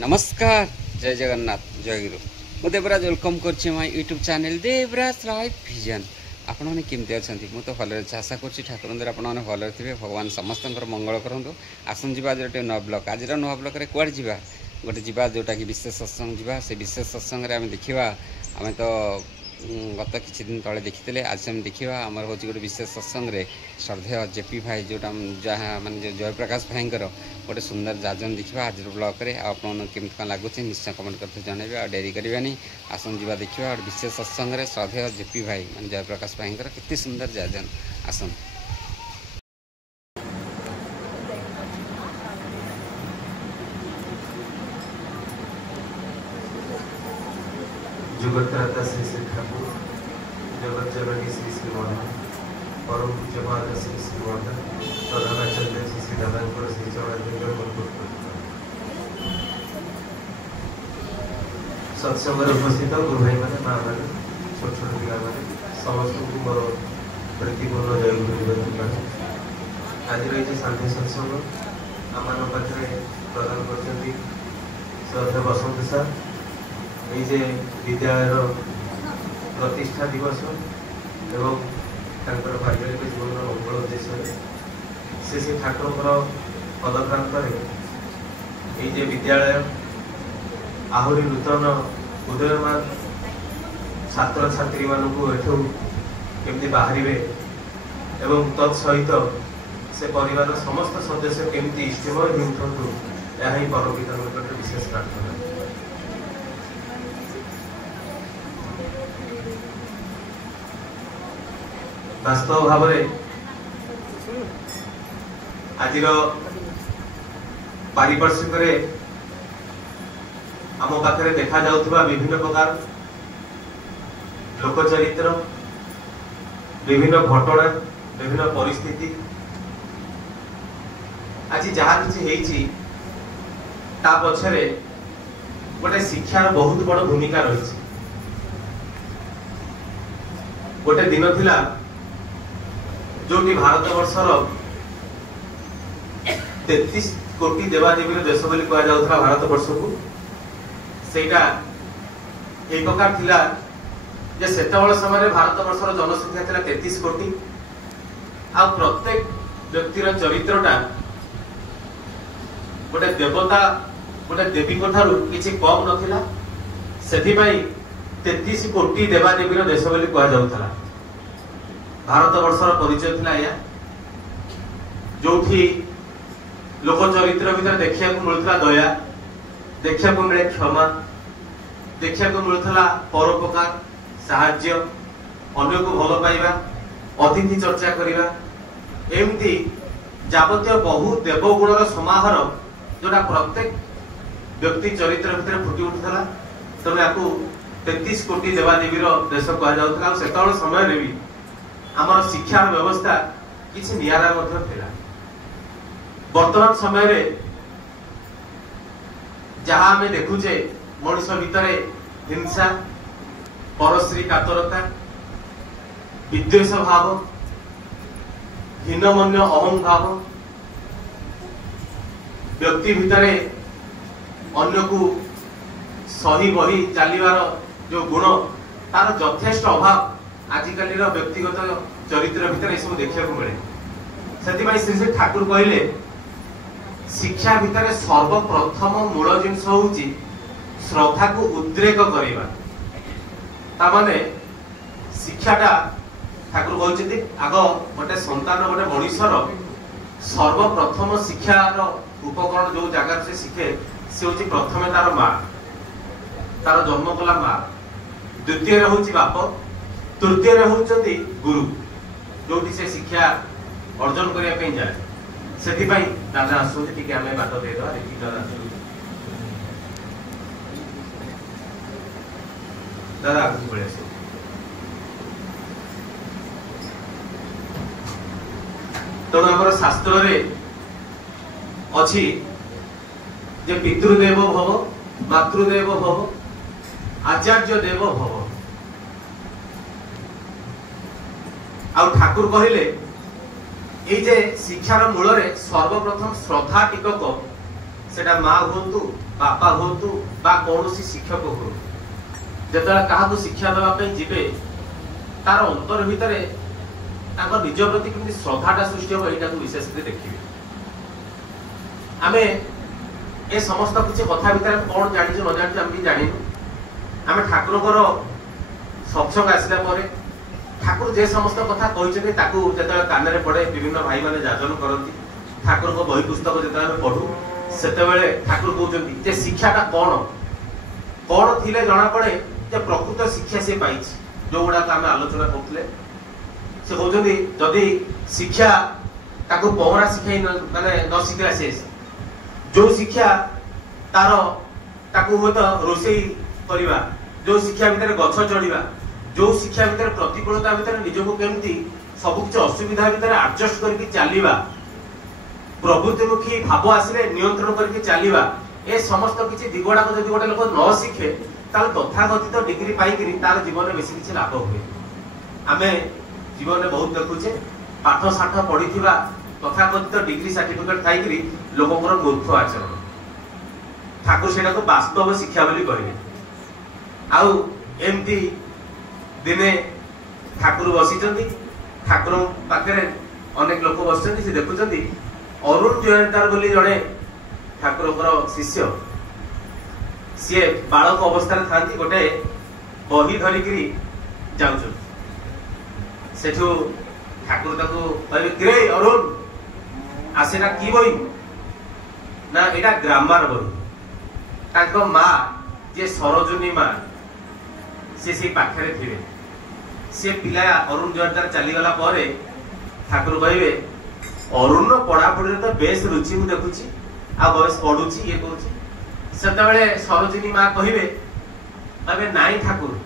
नमस्कार जय जगन्नाथ जय गुरु मु देवराज वेलकम कर YouTube channel Devraj life vision. आपण मैंने केमती अच्छा मुझे तो भल आशा कर ठाकुर द्वारा आपने भल थे भगवान समस्त मंगल करूँ। आसन जा गोटे नुआ ब्लक आज नुआ ब्लक कौड़ जा गोटे जा जोटा कि विशेष सत्संग जा से विशेष सत्संग आम देखा आम तो गत किसी दिन तले देखी आज हम देखा आमर हूँ गोटे विशेष सत्संग श्रद्धेय जेपी भाई जोटा जहाँ मानते जयप्रकाश भाई गोटे सुंदर जाजन देखा आज ब्लॉक रे आपन केमती कौन लगुच निश्चय कमेंट करते जनइबे आ डेरी करवानी आसन जा देखा और विशेष सत्संग श्रद्धेय जेपी भाई मान जयप्रकाश भाई केते सुंदर जाजन आसन। जुगत्राता श्री श्री ठाकुर जगत जननी श्री श्री वर्धन परम पूज्यपाद श्री श्री वर्धन प्रधानाचार्य श्री श्री दादांकर श्री चौराजन सत्संग उपस्थित गुरु भाई मैंने माँ मैंने छोट छोट पिला मैंने समस्त को मोर प्रीतिपूर्ण जय गुरु निवेदन आज रही शांति सत्संग आम पाखे प्रदान कर श्रद्धा बसंत सार ये विद्यालय प्रतिष्ठा दिवस एवं पारिवारिक जीवन मंगल उद्देश्य से ठाकुर पदप्रांत ये विद्यालय आहरी नूतन उदयमान छात्र छात्री मानू बाहर एवं तत्सहित से परिवार समस्त सदस्य केमती इष्टमय हो उठू यह ही परम पिता निकट विशेष प्रार्थना। वास्तव भाव आज पारिपार्श्विक आम पाखे देखा जाउथबा विभिन्न प्रकार लोकचरित्र विभिन्न घटना विभिन्न परिस्थिति आज जहाँ किसी पछरे गोटे शिक्षार बहुत बड़ भूमिका रही। गोटे दिन थिला जो कि भारत वर्षर 33 कोटी देवादेवी देश बोली कह जाउथला भारत वर्ष को सेटा एक प्रकार थिला जे सेतबेल समय भारत वर्षर जनसंख्या थिला 33 कोटी आ प्रत्येक व्यक्तिर चरित्रटा गोटे देवता गोटे देवी ठारू किछि कम नथिला सेथि पई 33 कोटी देवादेवी देश बोली कह जाउथला। भारत वर्षर परिचय थिला या जो लोक चरित्र भीतर देखा मिलता दया देखा मिले क्षमा देखा मिलता परोपकार साहाज्य अन्य को भल पाइबा अतिथि चर्चा करवा एमती जावतीय बहु देवगुणर समाहार जोटा प्रत्येक व्यक्ति चरित्र भीतर फुटी उठुला तेणु या 33 कोटी देवादेवी देश कह जाउथला। सेतबेल समय भी आमर शिक्षा व्यवस्था किसी नियारा थिला। वर्तमान समय रे जहाँ आम देखुचे मनुष्य भितर हिंसा परश्री कातरता विद्वेष भाव हीनमन्य अहं भाव व्यक्ति भितर अन्य को सही बही चलिबार जो गुण तार यथेष्ट अभाव आजिकल व्यक्तिगत चरित्र भितर ये सब देखा मिले। से श्री श्री ठाकुर कहले शिक्षा भितर सर्वप्रथम मूल जिनस हूँ श्रद्धा को उद्रेक करवा माने शिक्षाटा ठाकुर कहते आग गोटे संतान गोटे मनुष्यर सर्वप्रथम शिक्षार उपकरण जो जगह से शिखे से हूँ प्रथम तार माँ तार जन्म कला माँ द्वितीय हूँ बाप तृतीय होती गुरु जो से शिक्षा अर्जन करने जाए से दादा आसुँच टी आम बाट देदा देखी दादा आगे पड़े आस तेणु आम शास्त्र अच्छी जे पितृदेव भव मातृदेव भव आचार्य देव भव आ ठाकुर कहले ये शिक्षार मूल सर्वप्रथम श्रद्धा टिकक सेटा माँ हुंतु बापा हुंतु बा कौन शिक्षक हुंतु जेतला काहाकू शिक्षा देवा पे जिबे तार अंतर भितरे ताको निज प्रति केमि श्रद्धाटा सृष्टि हो एटा को विशेष करे देखिबे आमे ए समस्त किछि कथा भितरे कोन जानि न जानि हम भी जानि आमे ठाकुर कर सत्संग आसिला परे ठाकुर जे समस्त कथा कहिछे ताकू जेतला कानरे पड़े विभिन्न भाई माने जाजन करंती ठाकुर को बही पुस्तक जेतला हम पढू सेते बेले ठाकुर कहउछंती जे शिक्षाटा कोन थिले जणा पड़े जे प्रकृत शिक्षा से पाइछि जो गुडा आमे आलोचना करथले से कहउछंती जदी शिक्षा ताकू पहरा शिखाई माने न शिखला से जो शिक्षा तार ताकू होत रोसई करिवा जो शिक्षा भितर गछ चढ़िबा जो शिक्षा भितर प्रतिकूलता भितर निजको केमती सब कुछ असुविधा भितर एडजस्ट करके चलीबा प्रवृत्तिमुखी भाव आसिले नियंत्रण करके चलीबा ए समस्त किछि दिगोडा को जदि गोटे लोक न शिखे ताल तथाकथित डिग्री पाई करी तार जीवन में बेसी किछि लाभ होय आमे जीवन में बहुत देखुचे पाठ साठ पढिथिबा तथाकथित डिग्री सर्टिफिकेट थाई करी लोकଙ୍କର मूर्ख आचरण ठाकुर सेटा को वास्तव शिक्षा बोली कहले आउ एमती दिने ठाकुर बसिचंदी ठाकुर पाखरे अनेक लोक बसचंदी से देखुचंदी अरुण जयंतार बोली जड़े ठाकुर शिष्य सी बालक अवस्था थांती गोटे बही धरिकी जाऊँ सेठू ठाकुर ताको कहबे ग्रे अरुण आसेना की बही ना एटा ग्रामर बही ताको माँ जे सरोजनी माँ से पाखरे थिबे से पिला अरुण जयंतार चलीगला परे ठाकुर कहबे अरुण पढ़ापढ़ी तो बेस रुचि मु देखुची आ बस पढ़ुची ये करूची सेतबेले सरोजिनी माँ कहबे अबे नाई ठाकुर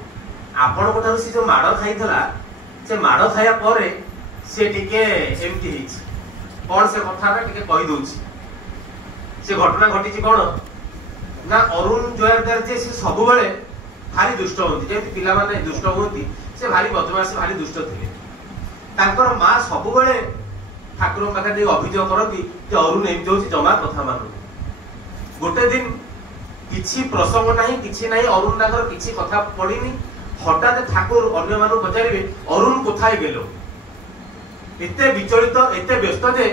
आपण को से जो माड़ खाइथला से माड़ खाया परे से टिके एमती हिच कोन से कथा रे टिके कहि दोची से घटना घटिची कोन ना अरुण जयंतार जे से सब बेले भारी दुष्ट होती जेती पिला माने दुष्ट होती से भारी बदमाश भारी दुष्ट थिले तांकर मां सब बेले ठाकुर पाखे दे अभियोग करती जे अरुण एमती होची जमा कथा मानु गोटे दिन किछि प्रसंग नाही किछि नाही अरुण नागर किछि कथा पड़िनी हठात ठाकुर अन्य मानु पचारिबे अरुण कोथाय गेलो एते विचलित एते व्यस्त जे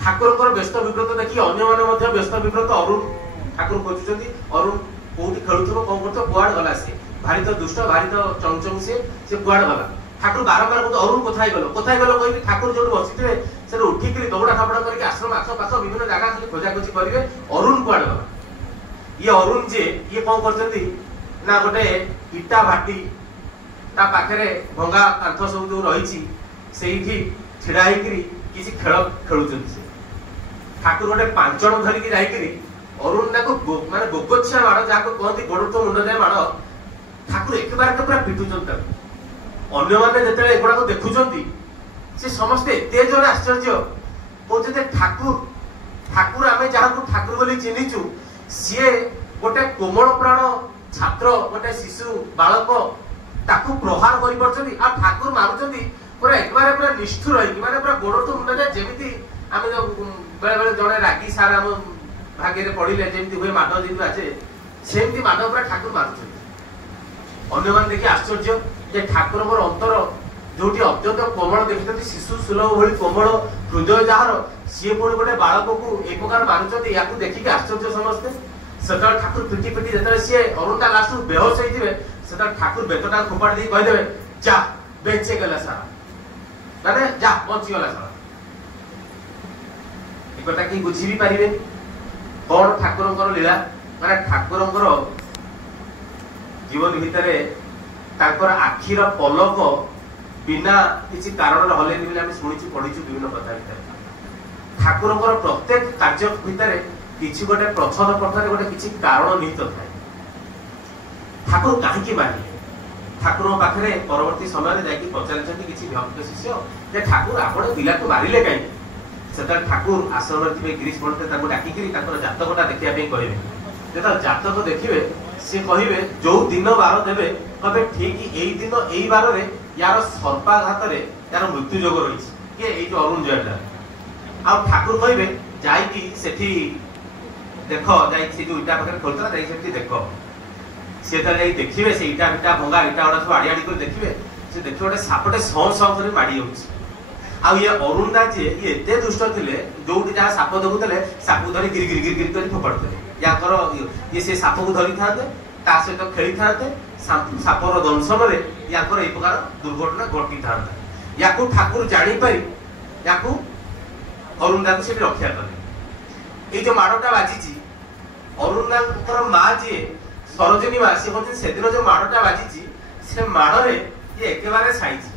ठाकुरकर व्यस्त विब्रत देखि अन्य माने मध्ये व्यस्त विब्रत अरुण ठाकुर खोजुचंती अरुण कोठी खेलुथबो कोन करतो कुआड गला से भारी तो दुष्ट भारी तो चंचंग से कुआड गला ठाकुर बारंबार को अरुण कोथाय गलो कहि ठाकुर जोड बसिथिबे से उठी करी दौड़ा खापड़ा करके आश्रम आख पाख विभिन्न जगह खाली खोजा खोजी करिवे अरुण कुआड गला ये अरुण जे ये कोन करचंती ना गोटे इटा भाटी ता पाखरे भंगा कांथ सब जो रहिची सेठी छिडा हेकरी किछि खेल खेलुचंती से ठाकुर गोटे पांचण धरि की जाई करी अरुण ना को माने गोगोच्छा माड़ जाको कहती गोड़ तो मुंड जाय माड़ ठाकुर एक बार तो पूरा पिटुचंत अन्य माने जेतले एगुडा को देखुचंती से समस्त एते जोर आश्चर्य कहते ठाकुर आमे जहा को ठाकुर बोली चिन्हिचु सी गोटे कोमल प्राण छात्र गोटे शिशु बालक ताकू प्रहार करि परछथि आ ठाकुर मारुचंती पूरा एक बार पूरा निष्ठुर रही माने पूरा गोड़ तो मुंड जाय जेमिति आमे जो बेले बेले जणे रागी सार हम भाग्य रे पड़िले जेमिति हुए माड दिन आछे सेमिति माड पूरा ठाकुर मारुचंती अन्य मान देखि आश्चर्य जे ठाकुर मोर अंतर जोटी अत्यंत कोमल देखते शिशु सुलभ भली कोमल हृदय जार सी पुणी गोटे बालक को एक प्रकार मानुंट या देखिक आश्चर्य समस्ते से ठाकुर पिटी पिटी जो सी अरुणा लास्ट बेहोश होते से ठाकुर बेतटा खोपाड़ दी कहीदेवे जा बेचे गला सारा माने जा बची गला सारा एक कि बुझी भी पारे कौन ठाकुर लीला माने ठाकुर जीवन भितर आखिर पलक बिना किसी कारण हलेनी बोली शुणीचु पढ़ीचु विभिन्न कथा भितर ठाकुर प्रत्येक कार्य भितर किसी गोटे प्रच्छद पथरे गोटे किसी कारण निहित थाए ठाकुर कहीं मानिले ठाकुर पाखे परवर्ती समय जाकि पचार किसी भक्त शिष्य जे ठाकुर आपण पिला को मारिले कहीं से ठाकुर आश्रम गिरीश पंडित डाकिकी जातकटा देखा कहे जो जातक देखिए सी कहे जो दिन बार देवे कहे ठीक यही दिन यही बार में यार सर्पाघात यार मृत्यु जोग रही ये जो अरुण जयंता आ ठाकुर कहे जाकि देख जाई से जो इटा पाखे खोलता जाई सेठी देख से तो जाई देखिबे से इटा बिटा भंगा इटा ओडा सब आड़ी आड़ी कर देखिबे से देखिबे गोटे सापटे सौ सौ कर माडी होउछ आ ये अरुण दास ये एते दुष्ट थिले जोटी जा साप देखुतले साप धरी गिर गिर गिर गिर कर फोपड़तले याकर ये से साप को धरि थाते ता सहित खेली थाते सापर दंशन रे याकर ए प्रकार दुर्घटना घटी थाता याकू ठाकुर जानी पारी याकू अरुण दास से रक्षा कले ए जो माडटा बाजीची अरुण दास मां जी सरोजिनी मां से होते से दिन जो माडटा बाजीची से माड रे ये एकेबारे साइज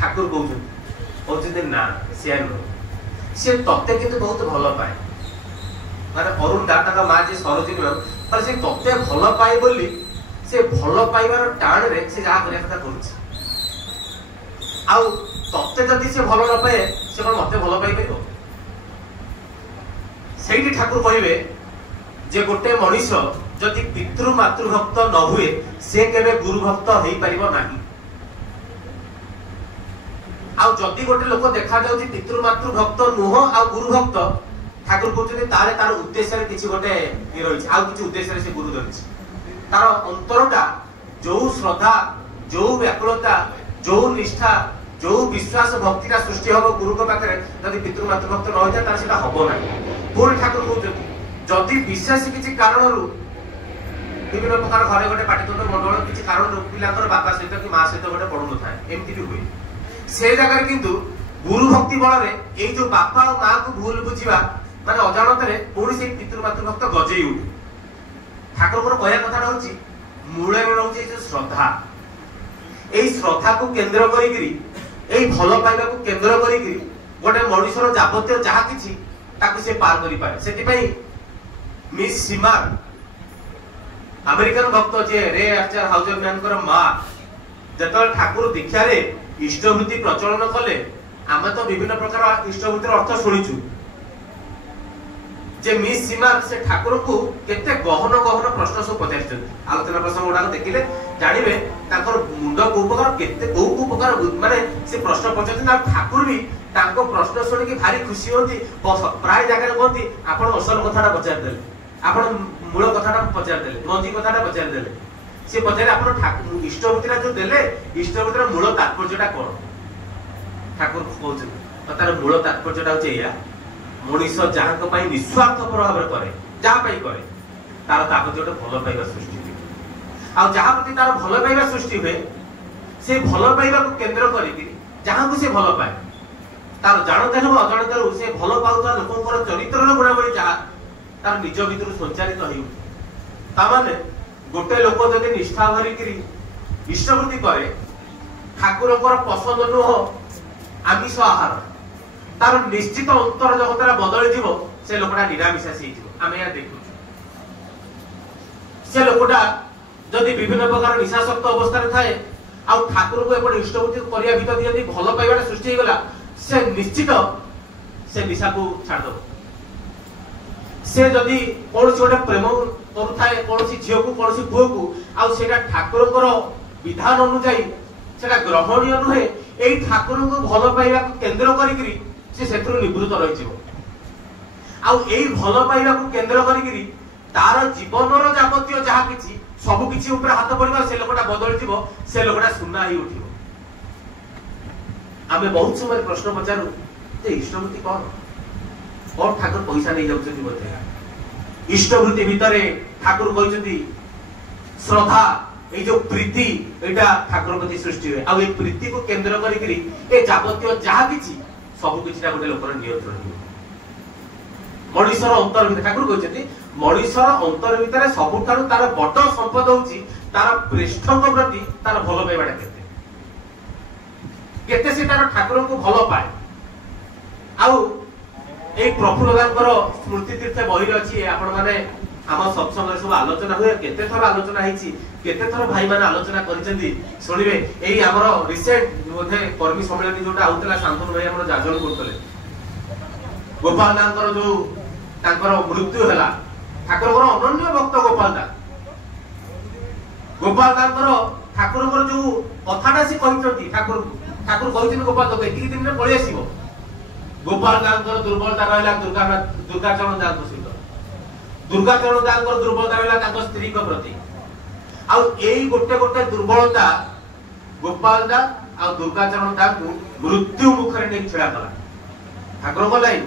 ठाकुर कहउछन ना से तत्ते किंतु बहुत भल पाए माने अरुण दाता मां जी सरोजिनी मां पर से तत्ते भल पाए बोली से भल पाइबार टाण रे से जा करिया कथा करूछ आउ तत्ते जदि से भल न पाए से कोन मते भल पाई परिबो सेठी ठाकुर कहिबे जे गोटे मनीष जदि पितृ मातृ भक्त न हुए से केबे गुरु भक्त होई परिबो नाही आउ जदि गोटे लोक देखा जाउची पितृ मातृ भक्त नुह आ गुरु भक्त ठाकुर कहते तारे तार उद्देश्य किसी गोटे ये रही आउ किसी उद्देश्य से गुरु धरी तार अंतरटा जो श्रद्धा जो व्याकुलता जो निष्ठा जो विश्वास भक्तिटा सृष्टि हम गुरु के पाखे जदि पितृ मातृ भक्त न होता तार सेटा हबो नाही पुणी ठाकुर कहते जदि विशेष किसी कारण विभिन्न प्रकार घरे गोटे पाटितुंड मंडल किसी कारण पिलाकर बापा सहित कि मां सहित गोटे पड़ु न थाए एमती भी हुए से जगह किंतु गुरु भक्ति बल रे जो बापा और मां को भूल बुझीबा माने अजाणत रे पुणी से पितृ मातृ भक्त गजई उठे ठाकुर कहया कथा होची मूले रे रहउची जो श्रद्धा एई श्रद्धा को केंद्र करी करी एई भल पाइबा को केंद्र करी करी गोटे मनुष्यर जाबत्य जहा किछि ताकू से पार करि पारे सेति पई मिस सीमा अमेरिकन भक्त जे रे आचार हाउजर मैन कर मां जतल ठाकुर दीक्षा रे इष्टवृत्ति प्रचलन कले आमे तो विभिन्न प्रकार इष्टवृत्तिर अर्थ सुनिछु जे मिस सीमा से ठाकुर को केते गहन गहन प्रश्न सब पचारिछन आलोचना प्रसंग उडा देखिले जानिबे ताकर मुंड को प्रकार केते को प्रकार माने से प्रश्न पचारिछन ठाकुर भी ताको प्रश्न सुनि के भारी खुशी होती प्राय जगह कहती आपण असल कथाटा पचार देले आपण मूल कथाटा पचार देले मंजी कथाटा पचार देले से पचारे आपण ठाकुर इष्टवृत्तिरा जो देले इष्टवृत्तिर मूल तात्पर्यटा कोन ठाकुर कहउछन तार मूल तात्पर्यटा होचे या मनीष जहाँ पई निस्वार्थ प्रभाव करे जहाँ पई करे तार ताको जोटे भल पाइबा सृष्टि हुए आ जहाँ प्रति तार भल पाइबा सृष्टि हुए से भल पाइबा को केंद्र करी जहाँ को से भल पाए तार जानते हो अजाणते हो से भल पाउता लोकंकर चरित्रर गुणावली जहाँ तार निज भीतर संचालित होई ता माने गोटे लोक जदि निष्ठा भरी करी इष्टवृत्ति करे ठाकुरकर पसंद नुह आमिष आहार तार निश्चित अंतर जगतरा बदली जीवो से लोकटा निरामिषासी जीवो आमे या देखु से लोकटा जदि विभिन्न प्रकार निशासक्त अवस्था रे थाए आ ठाकुर को एपट इष्टवृत्ति करिया भीतर यदि भल पाइबाटा सृष्टि हे गला से निश्चित से निशा को छाड़ दो से जदि कोन छोटे प्रेम करू थाए कोन सी झियो को कोन सी पुओ को आ सेटा ठाकुरकर विधान अनुसार सेटा ग्रहणीय नुहे एई ठाकुर को भल पाइबा को केंद्र करी से सेत्रु निवृत्त रही जीवो आ एई भल पाइबा को केंद्र करी तार जीवनर जाबत्य जहा किछि सब किछि ऊपर हाथ पड़िबा से लोकटा बदल जीवो से लोकटा सुना ही उठिबो आमे बहुत समय प्रश्न पचारू जे इष्टवृत्ति कोन ठाकुर पैसा नहीं जाउछथि बोते इष्टवृत्ति भितरे ठाकुर कहउछथि श्रद्धा ए जो प्रीति एटा ठाकुर प्रति सृष्टि हुए आ ए प्रीति को केंद्र करी ए जाबत्य जहा किछि सब किछिटा गोटे लोकर नियंत्रण हो मनीषर अंतर भितर ठाकुर कहउछथि मनीषर अंतर भितर सबुठारु तार बड़ संपद होउछि तार प्रेष्ठक प्रति तार भल पाइबाटा केते केते से तार ठाकुर को भल पाए आउ ए प्रफुल्लदानकर स्मृति तीर्थ बहिर अछि आपण माने आम सत्संग सब आलोचना हुए केते थर आलोचना हिची केते थर भाई माने आलोचना करिसेंती सुनिबे एई हमर रिसेंट बोधे कर्मी सम्मेलन जोटा आउतला शांतनु भाई हमर जाजन करतले गोपाल दानकर जो तांकर मृत्यु हला ठाकुरकर अनन्य भक्त गोपाल दानकर ठाकुरकर जो कथाटा से कहिसंती ठाकुर कहिसन गोपाल तो एकी दिन रे पळि आसीबो गोपाल दानकर दुर्बलता रहला दुर्गाचरण दान सहित दुर्गा चरण दास दुर्बलता रहा स्त्री प्रति आउ एई गोटे गोटे दुर्बलता गोपाल दा आ दुर्गा चरण दास को मृत्यु मुखरे नहीं छिड़ा कला ठाकुर गलाई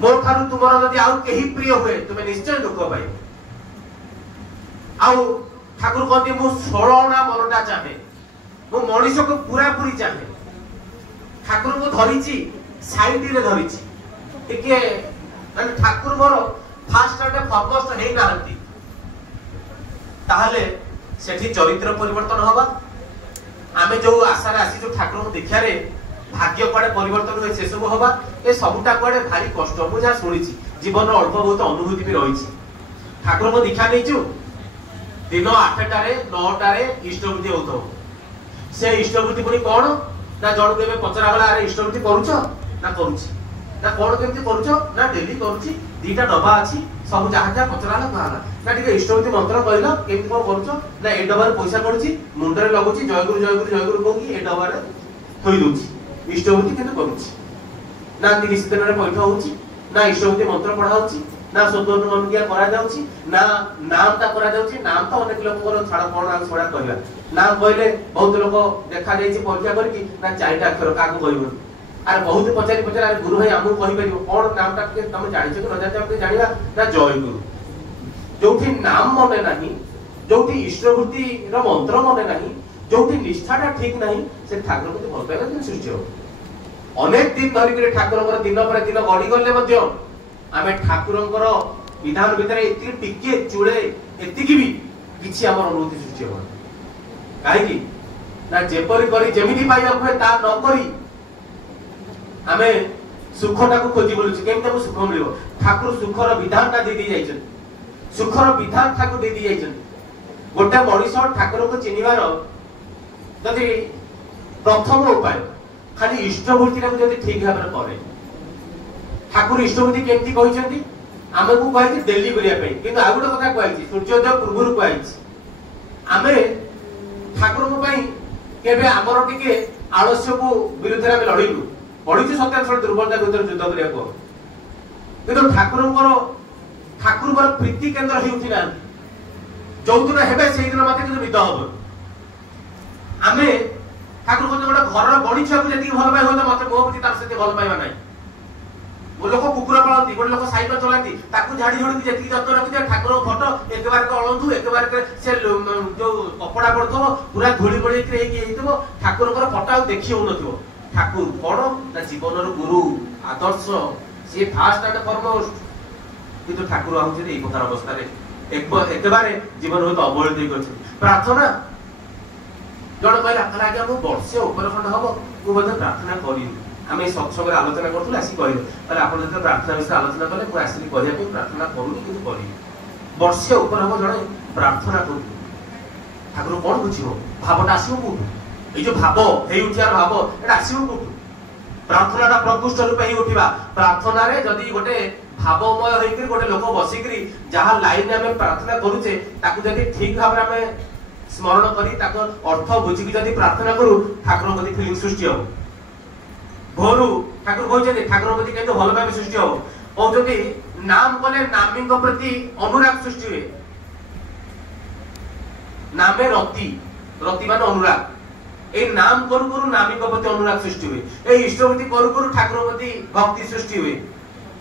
मो ठारू तुमर जदि आउ केही प्रिय हुए तुमे निश्चय दुख पाइबो आउ ठाकुर कहते मु सळना मनटा चाहे मु मनीष को पूरा पूरी चाहे ठाकुर को धरिची साइड रे धरिची टिके माने ठाकुर मोर फास्ट आटे फर्स्ट हेई नाहंती ताहले सेठी चरित्र परिवर्तन होबा आमे जो आशा रे आसी जो ठाकुर को देखिया रे भाग्य पड़े परिवर्तन हुए से सब होबा ए सबटा पड़े भारी कष्ट मु जा सुनिछि जीवन रो अल्प बहुत अनुभूति भी रहिछि ठाकुर को दीक्षा नेइछु दिन 8टा रे 9टा रे इष्टवृत्ति होतो से इष्टवृत्ति पुनी कोन ना जण देबे पचरा वाला अरे इष्टवृत्ति करूछो ना करूछि ना कोन केमति करूछो ना डेली करूछि दीटा डबा अछि सब जहा जहा पचराला कहला ना ठीक इष्टवृत्ति मंत्र कहला केमति कोन करूछो ना ए डबा रे पैसा पड़ुछि मुंडरे लगुछि जय गुरु कहूकी ए डबा रे थोई दोछि इष्टवृत्ति केते करूछि ना 30 दिन रे पैठ होछि ना इष्टवृत्ति मंत्र पढ़ा होछि ना सदन मन किया करा जाउछि ना नामता करा जाउछि नाम तो अनेक लोक को छाड़ कोन आ छोड़ा कहला ना कहले बहुत लोक देखा जाइछि परीक्षा करके ना चारिटा अक्षर का को कहबो अरे बहुत पचारी अरे गुरु भाई हमहु कहि परिबो कोन नामटा के तुम जानि छ न जानि आपके जानिबा ना जय गुरु जोठी नाम मने नाही जोठी इष्टवृत्ति रो मंत्र मने नाही जोठी निष्ठाटा ठीक नाही से ठाकुर को भल पाइबा दिन सृष्टि हो अनेक दिन धरि के ठाकुर दिन पर दिन गडी गले मध्य आमे ठाकुर विधान भितर एति टिके चुळे एतिकी भी किछि हमर अनुभूति सृष्टि हो काहे कि ना जेपरि करी जेमिति पाइबा हुए ता न करी आमे सुखटा को खोजी बोलुछि केमते को सुख मिलिबो ठाकुर सुखर विधानटा दे दी जाइछन सुखर विधान ठाकुर दे दी जाइछन गोटे मनीष ठाकुर को चिनिबार जदि प्रथम उपाय खाली इष्टवृत्ति को जदि ठीक भाव करे ठाकुर इष्टवृत्ति केमती कहिसेंती आमे को कहै डेली करिया पे किंतु आ गुटे कथा कहै सूर्योदय पूर्व कहै आमे ठाकुर को पई केबे हमर टिके आलस्य को विरुद्ध रे लड़िलु पढिछु सत्य दुर्बलता भीतर युद्ध करिया को किंतु ठाकुर प्रीति केंद्र हेउथि ना जो दिन हेबे सेही दिन मते किंतु निद हबो आमे ठाकुर को गोटे घर बड़ी छुआ को जति भल पाइ होत मते मो प्रति तार सेते भल पाइबा नै वो लोक कुकुर पालती गोटे लोक साइकेल चलाती ताकू झाड़ी झोड़ी जति जत्न रखि ठाकुर फोटो एक बार के अलंधु एक बार के से जो कपड़ा पड़थो पूरा धूली बड़ी के हेइतबो ठाकुर को फोटो देखि हो नथिबो ठाकुर कोन ना जीवन रो गुरु आदर्श से फास्ट एंड फॉरमोस्ट किंतु ठाकुर आउछ ए प्रकार अवस्था रे एक बार जीवन होत अवहेलित करछि प्रार्थना जण कहला आगे मु वर्षे ऊपर खंड हबो मु बद प्रार्थना करी आमे सत्संग रे आलोचना करथुला आसी कहले अरे आपण जते प्रार्थना विषय आलोचना कले मु आसी करिया को प्रार्थना करूनी किंतु करी वर्षे ऊपर हबो जणे प्रार्थना करू ठाकुर कोन बुझियो भावटा आसीबो को ए जो भाव हेइ उठियार भाव एटा आसीबो को प्रार्थनाटा प्रकृष्ट रूप हेइ उठिबा प्रार्थना रे जदी गोटे भावमय होइकरी गोटे लोक बसिकरी जहा लाइन में प्रार्थना करूचे ताकू जदी ठीक भाव रे हमें स्मरण करी ताको अर्थ बुझी जदी प्रार्थना करू ठाकुर प्रति फीलिंग सृष्टि हो भोरु ठाकुर कहते ठाकुर प्रति केते भल भाव सृष्टि हो ओ जदी नाम कले नामी को प्रति अनुराग सृष्टि हुए नामे रति रति माने अनुराग ए नाम करू करू नामी को प्रति अनुराग सृष्टि हुए ए इष्टवृत्ति करू करू ठाकुर प्रति भक्ति सृष्टि हुए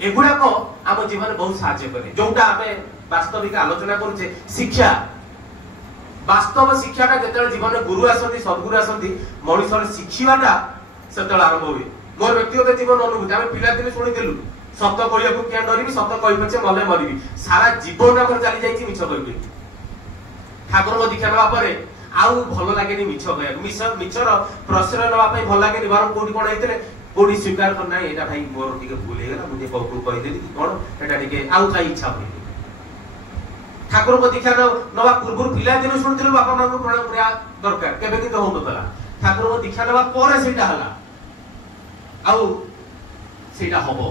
एगुडा को हम जीवन बहुत सहायता करे जोटा हमें वास्तविक आलोचना करूचे शिक्षा वास्तव शिक्षाटा जते जीवन गुरु आसंती सद्गुरु आसंती मनुष्यर शिक्षाटा सेतल आरंभ हुए मोर व्यक्तिगत जीवन अनुभूति आमे पिला दिने सुनिदेलु सत्य कहिया को क्या डरिबी सत्य कहि पछे मले मरिबी सारा जीवन हमर चली जाईची मिछ कहिबे ठाकुर को दीक्षा नवा परे आउ भल लागेनी मिछ कहया मिछर प्रश्रय नवा पई भल लागेनी बार कोडी कोन हेतले कोडी स्वीकार करना एटा भाई मोर टिके भूल हे गेला मुझे कहू कहि देली कोन एटा टिके आउ काई इच्छा होई ठाकुर को दीक्षा नवा पूर्व पिला दिन सुनथिलु बापा मां को प्रणाम करिया दरकार केबे कि हो नतला ठाकुर को दीक्षा नवा परे सेटा हला आउ सेटा हबो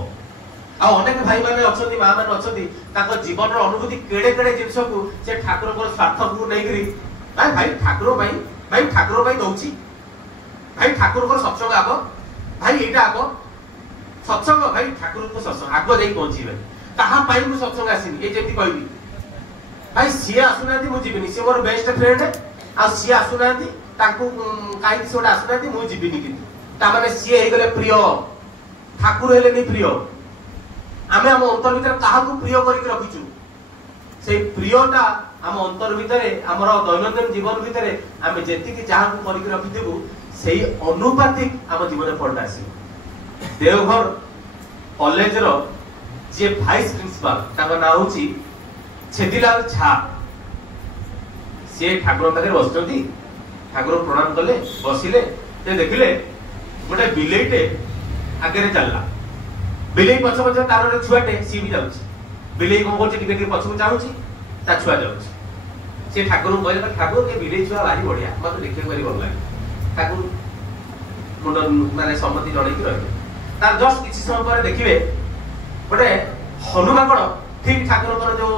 आ अनेक भाई माने अछंती मां माने अछंती ताको जीवन रो अनुभूति केडे केडे जिंस को से ठाकुर को स्वार्थ को नै करी भाई ठाकुर भाई दउची भाई ठाकुर को सत्संग आगो भाई एटा आगो सत्संग भाई ठाकुर को सत्संग आगो जाई पहुंचीबे कहा पाई मु सत्संग आसीनी ए जेती कहबी भाई सी आसुनांती मु जीविनी सी मोर बेस्ट फ्रेंड आ सी आसुनांती ताकू काई से ओडा आसुनांती मु जीविनी किंतु ता माने सी हे गले प्रिय ठाकुर हेले नि प्रिय आमे हम अंतर भीतर काहा को प्रिय करिक रखिचु से प्रियटा हम अंतर भीतर हमर दैनंदिन जीवन भीतर आमे जेति कि जाहा को करिक रखि देबु सेही अनुपातिक हम जीवन फलटा आसी देवघर कॉलेज रो जे वाइस प्रिंसिपल ताको ना होची छेदिलाल झा से ठाकुर पाखे बसचंती ठाकुर प्रणाम कले बसिले ते देखिले गोटे बिलेटे आगे चलला बिलेई पछ पछ तार रे छुआटे सी भी जाउची बिलेई कोन करछि टिके टिके पछକୁ चाहुची ता छुआ जाउची से ठाकुर कहले ठाकुर के बिलेई छुआ भारी बढ़िया मते देखि करी भल लागे ठाकुर मुंड माने सम्मति जणै कि रहले तार जस्ट किछि समय पर देखिबे गोटे हनुमान कोन ठीक ठाकुर कर जो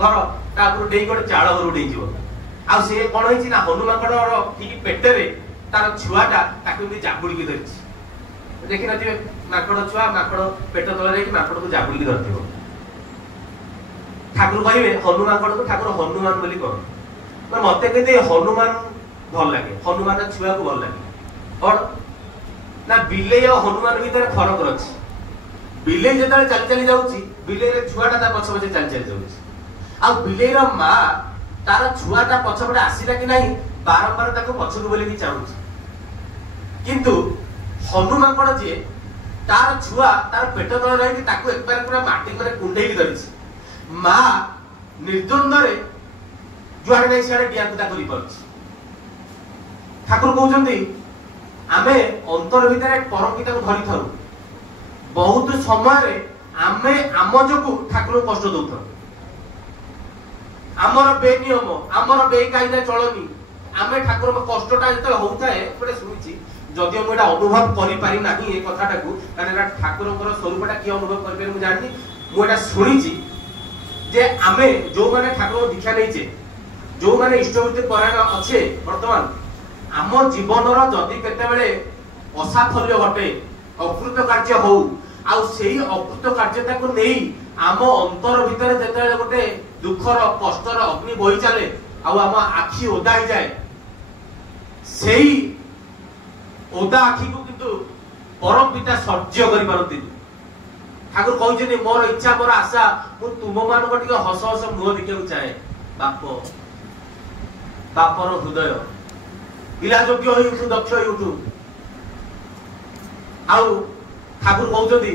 घर तापुर डेई गोटे चाळ घर उडै जिवो आ से कोन होइछि ना हनुमान कोन ठीक पेटे रे तार छुआटा ताकु भी जाबुडी के धरिछि देखि नथिबे माकड़ छुआ माकड़ पेट तले रे कि माकड़ को जाबुडी के धरथिबो ठाकुर कहबे हनुमान कोन को ठाकुर हनुमान बोली कोन मते कहते हनुमान भल लागे हनुमान छुआ को भल लागे और ना बिलेई और हनुमान भीतर फरक अछि बिलेई जेता चली चली जाउची बिलेई रे छुआटा ता पछ पछ चली चली जाउची आ बिलेई रो मां तार छुआटा पछ पछ आसीला कि नाही बारंबार ताको पछकु बोली कि चाहुची किंतु हनुमान कोन जे तार छुआ तार पेट तले रही ताको एक बार पूरा माटी करे कुंडे की धरिची मां निर्द्वंद रे जुआर नै साडे बिया कुता करी परछि ठाकुर कहउचंदी आमे अंतर भीतर परम पिता को धरि थाउ बहुत समय रे आमे आम जोगु ठाकुर कष्ट दउथौ हमर बेनियम हमर बेकायदा चलनी आमे ठाकुर कष्टटा जते होउथाए पडे सुनिछि जदि हम एटा अनुभव करि पारि नाही ए कथाटा को कारण एटा ठाकुरकर स्वरूपटा कि अनुभव करि पारि मु जानि मु एटा सुनिछि जे आमे जो माने ठाकुर दीक्षा नैचे जो माने इष्टवृत्ति परायण अच्छे वर्तमान आम जीवनर जदि केते बेले असाफल्य घटे अकृत कार्य हो आ सेही अकृत कार्यता को नेई आम अंतर भीतर जेते गोटे दुखर कष्टर अग्नि बही चले आ आम आखि ओदा हो जाए सेही ओदा आखि को किंतु परम पिता सह्य करि पारती ठाकुर कहउछनी मोर इच्छा मोर आशा मु तुम मान को टिके हस हस मुह देखियो चाहे बाप बापर हृदय इला योग्य होई उठु दक्ष होई उठु आउ ठाकुर कहउछदी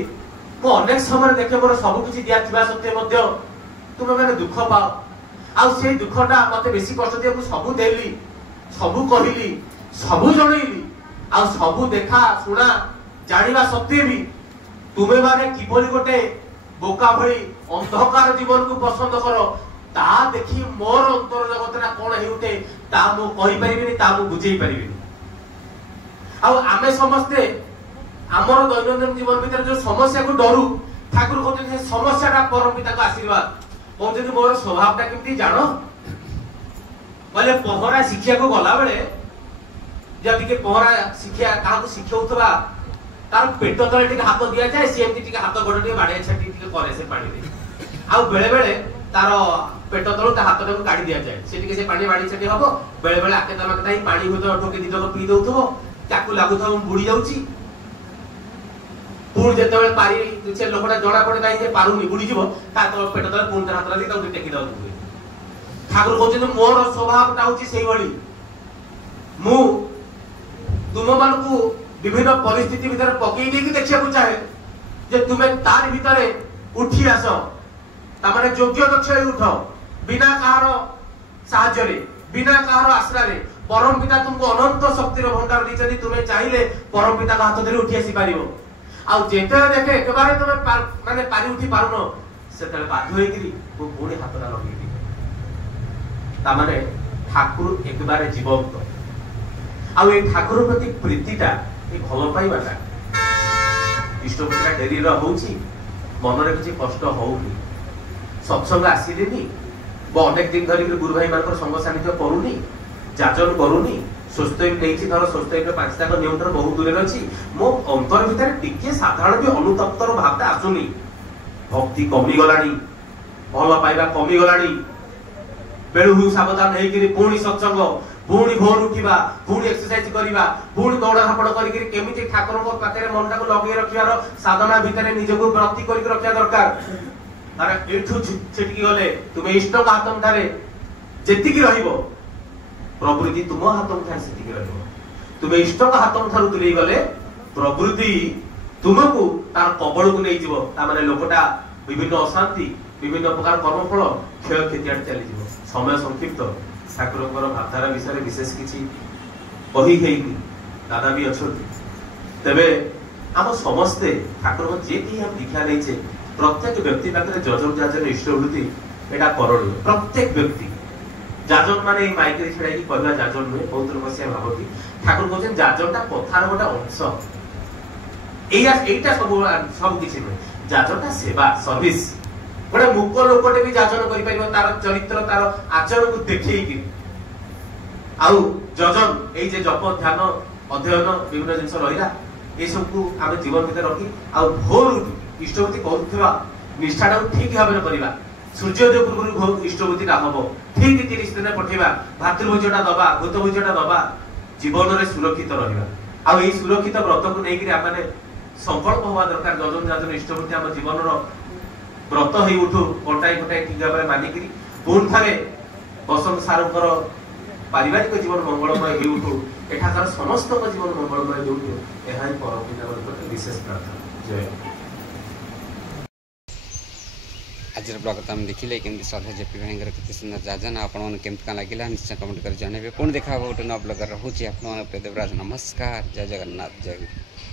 मो अनेक समय देखे मोर सब किछि दिया थिबा सत्य मध्य तुम माने दुख पाओ आउ से दुखटा मते बेसी कष्ट दिया मु सब देली सब कहिली सब जणैली आ सब देखा सुना जानिबा सत्य भी तुमे माने किबोली गोटे बोका भली अंधकार जीवन को पसंद करो ता देखि मोर अंतर जगतरा कोन हेउते ता मु कहि परिबिनी ता मु बुझेई परिबिनी आ आमे समस्ते हमर दैनंदिन जीवन भीतर जो समस्या को डरू ठाकुर कहते हैं समस्याटा परम पिता का आशीर्वाद कहते मोर स्वभावटा केमती जानो बोले पहरा शिक्षा को गला बेले जदि के पहरा शिक्षा काहा को शिखौतबा तार पेट तले टिके हाथ दिया जाए सेमती टिके हाथ गोड़ टिके बाडे छाटी टिके करे से पानी दे आ बेले बेले तार पेट तले ता हाथ को काढी दिया जाए से टिके से पानी बाडी छाटी हबो बेले बेले आके तमा कथाई पानी होतो ठोके दिजो पी दउथबो ताकू लागुथबो बुडी जाउची पुण जेते बेले पारी से लोकटा जणा पड़े नाही जे पारुनी बुडी जीवो ता तो पेट तले पुण ता हाथ ला दी ता टेकी दउ ठाकुर कहउछन मोर स्वभावटा होची सेही भली मु तुम मान को विभिन्न परिस्थिति भीतर पकई देकी देखिया को चाहे जे तुमे तार भीतर उठी आसो ता माने योग्य दक्ष उठो बिना कहार साहाय्य रे बिना कहार आश्रय रे परम पिता तुमको अनंत शक्ति रो भंडार दिचदी तुमे चाहिले परम पिता का हाथ धरि उठी आसी पारिबो आ जेते देखे एकबारे तुमे माने पारी उठी पारुनो सेतले बाध्य होइकरी को पुणी हाथरा लगी दी ता माने ठाकुर एकबारे जीवंत आ ए ठाकुर प्रति प्रीतिटा ए भलो पाइबाटा इष्टपुरा डेरी रो होउची मनरे किछि कष्ट होउनी सत्संग आसीलेनी बो अनेक दिन धरि गुरु भाई मानकर संग सानिध्य करूनी जाजन करूनी सुस्थय नेछि धर सुस्थय रो पांचटा को नियंत्रण बहुत दूर अछि मो अंतर भीतर टिके साधारण भी अनुतप्तर भावटा आसुनी भक्ति कमिगलानी भल पाइबा कमिगलानी बेलू सावधान होकर पुणी सत्संग पुणी भोर उठा पुणी एक्सरसाइज करवा पुणी दौड़ा धापड़ करमी ठाकुर पाखे मन को लगे रखार साधना भितर निजक व्रती कर रखा दरकार एठू छिटकी गले तुम इष्ट हाथ मुठारे जी प्रवृत्ति तुम हाथ मुठारे से तुम इष्ट हाथ मुठार दूरे गले प्रवृत्ति तुमको तार कबल को नहीं माने लोकटा विभिन्न अशांति विभिन्न प्रकार कर्मफल क्षय क्षति आड़ चली समय संक्षिप्त ठाकुर भावधारा विषय विशेष किसी कही दादा भी अच्छा तेरे आम समस्ते ठाकुर जी हम दीक्षा नहीं प्रत्येक व्यक्ति पाखे जजन जाजन इष्टवृत्ति यहाँ करणीय प्रत्येक व्यक्ति जाजन मान माइक छड़ा कहला जाजन नुहे बहुत लोग से भावती ठाकुर कहते जाजनटा कथार गोटे अंश यहीटा सब किसी नुहे जाजनटा सेवा सर्विस गोटे मूक लोकटे भी जाजन कर तार चरित्र तार आचरण को देखी आउ जजन ये जप ध्यान अध्ययन विभिन्न जिन रहा ये सबको आम जीवन भर रखी आउ भोर इष्टवृत्ति करुवा निष्ठा ठीक भाव में करवा सूर्योदय पूर्व इष्टवृत्ति हम ठीक 30 दिन पठेवा भातृभोजटा दबा भूतभोजटा दबा जीवन में सुरक्षित रहा आई सुरक्षित व्रत को लेकिन आम संकल्प हवा दरकार जजन जाजन इष्टवृत्ति आम जीवन व्रत हो उठू कटाई फटाई ठीक भाव में मानिक पुणी थे बसंत सारूर पारिवारिक जीवन मंगलमय हो उठू एठाकार समस्त जीवन मंगलमय हो उठू यह परम पिता विशेष प्रार्थना जय आज ब्लॉग तो आम देखिले केमती श्रद्धा जेपी भाई केते सुंदर जाजन आपण केमती लगे निश्चय कमेंट कर जनइबे पुणी देखा गोटे नवा ब्लॉग रोचे आप देवराज नमस्कार जय जगन्नाथ जय गुरु।